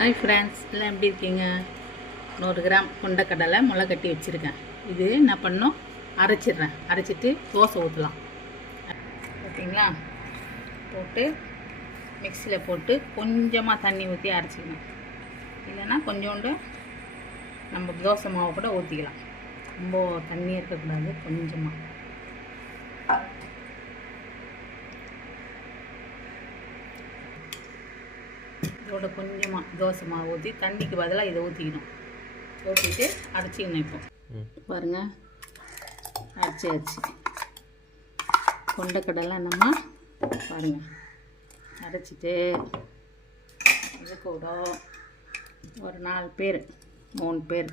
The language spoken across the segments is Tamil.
லைஃப் ஃப்ரெண்ட்ஸ் எல்லாம் எப்படி இருக்கீங்க? 100 கிராம் கொண்டக்கடலை முளை கட்டி வச்சுருக்கேன். இது என்ன பண்ணோம், அரைச்சிட்றேன். அரைச்சிட்டு தோசை ஊற்றலாம். ஓகேங்களா? போட்டு மிக்சியில் போட்டு கொஞ்சமாக தண்ணி ஊற்றி அரைச்சிக்கணும். இல்லைன்னா கொஞ்சோண்டு நம்ம தோசை மாவை கூட ஊற்றிக்கலாம். ரொம்ப தண்ணி இருக்கக்கூடாது, கொஞ்சமாக. இதோட கொஞ்சமாக தோசை மாவு ஊற்றி தண்ணிக்கு பதிலாக இதை ஊற்றிக்கணும். ஊற்றிட்டு அரைச்சிக்கணும். இப்போ பாருங்கள், அரைச்சி கொண்டக்கடலை நம்ம பாருங்கள் அரைச்சிட்டு இது கூட ஒரு 4 பேர் 3 பேர்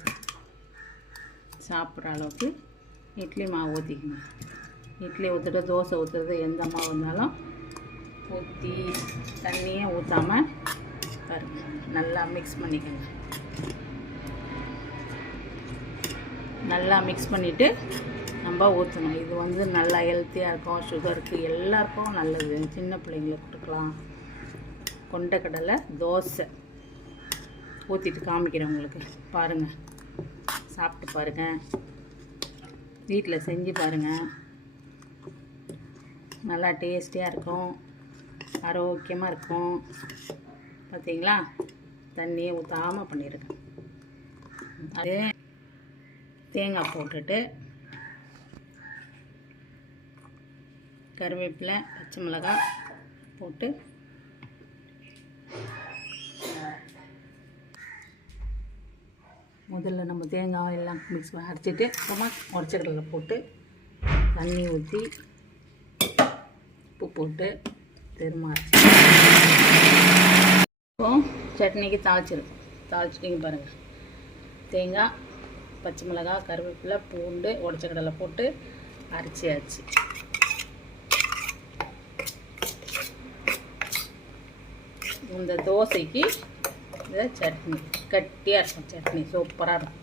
சாப்பிட்ற அளவுக்கு இட்லி மாவு ஊற்றிக்கணும். இட்லி ஊற்றுட்டு தோசை ஊற்றுறது எந்த மாவு இருந்தாலும் ஊற்றி தண்ணியே ஊற்றாமல் பாருங்கள் நல்லா மிக்ஸ் பண்ணிக்கோங்க. நல்லா மிக்ஸ் பண்ணிவிட்டு நம்ம ஊற்றணும். இது வந்து நல்லா ஹெல்த்தியாக இருக்கும், சுகருக்கு எல்லாருக்கும் நல்லது. சின்ன பிள்ளைங்களுக்கு கொடுக்கலாம். கொண்டக்கடலை தோசை ஊற்றிட்டு காமிக்கிறேன் உங்களுக்கு. பாருங்கள், சாப்பிட்டு பாருங்கள், வீட்டில் செஞ்சு பாருங்கள். நல்லா டேஸ்டியாக இருக்கும், ஆரோக்கியமாக இருக்கும். பார்த்தீங்களா? தண்ணியை ஊற்றாமல் பண்ணியிருக்கேன். அதே தேங்காய் போட்டுட்டு கருவேப்பிலை பச்சை மிளகாய் போட்டு முதல்ல நம்ம தேங்காய் எல்லாம் மிக்ஸ் அரைச்சிட்டு அப்புறமா உடச்ச கடலை போட்டு தண்ணி ஊற்றி உப்பு போட்டு திரும்ப அரைச்சி இப்போ சட்னிக்கு தாளிச்சிட்டிங்க பாருங்கள். தேங்காய் பச்சை மிளகாய் கருவேப்பிலை பூண்டு உடச்ச கடலை போட்டு அரைச்சியாச்சு. இந்த தோசைக்கு இந்த சட்னி கட்டியாக இருக்கும். சட்னி சூப்பராக இருக்கும்.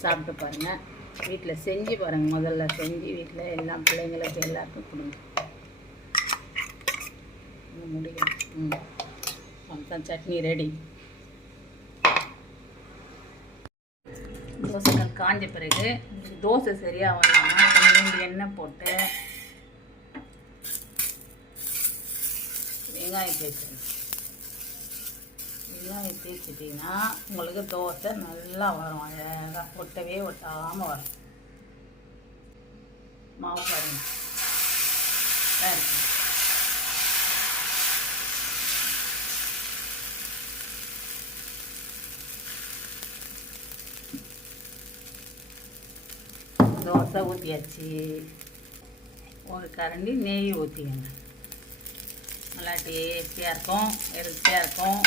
சாப்பிட்டு பாருங்கள், வீட்டில் செஞ்சு பாருங்கள். முதல்ல செஞ்சு வீட்டில் எல்லா பிள்ளைங்களுக்கு எல்லாருக்கும் கொடுங்க. முடியும். அதுதான் சட்னி ரெடி. தோசைகள் காஞ்ச பிறகு தோசை சரியாக வரலாம்னா கொஞ்சம் எண்ணெய் போட்டு வெங்காயம் தேய்ச்சிடுங்க. வெங்காயம் தேய்ச்சிட்டிங்கன்னா உங்களுக்கு தோசை நல்லா வரும். அழகாக ஒட்டவே ஒட்டாமல் வரும். மாவு பாருங்க இருக்கும். தோசை ஊற்றியாச்சு. ஒரு கரண்டி நெய் ஊற்றிக்கங்க. நல்லா டேஸ்டியாக இருக்கும், ஹெல்த்தியாக இருக்கும்,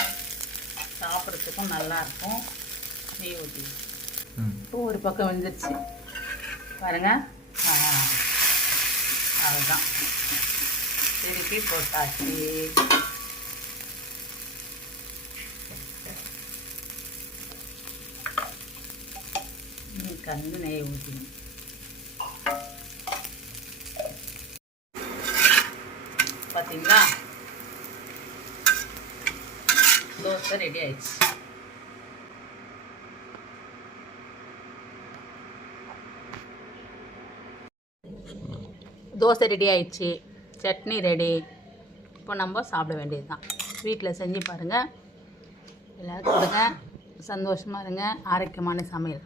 சாப்பிட்றதுக்கும் நல்லாயிருக்கும். நெய் ஊற்றி இப்போ ஒரு பக்கம் வந்துருச்சு பாருங்கள். அதுதான் திருப்பி போட்டாச்சு. கண்டு நெய் ஊற்றிக்கணும். பார்த்தீங்களா? தோசை ரெடி ஆயிடுச்சு. தோசை ரெடி ஆயிடுச்சு, சட்னி ரெடி. இப்போ நம்ம சாப்பிட வேண்டியது தான். வீட்டில் செஞ்சு பாருங்கள், எல்லோரும் கொடுங்க. சந்தோஷமாக இருங்க. ஆரோக்கியமான சமையல்.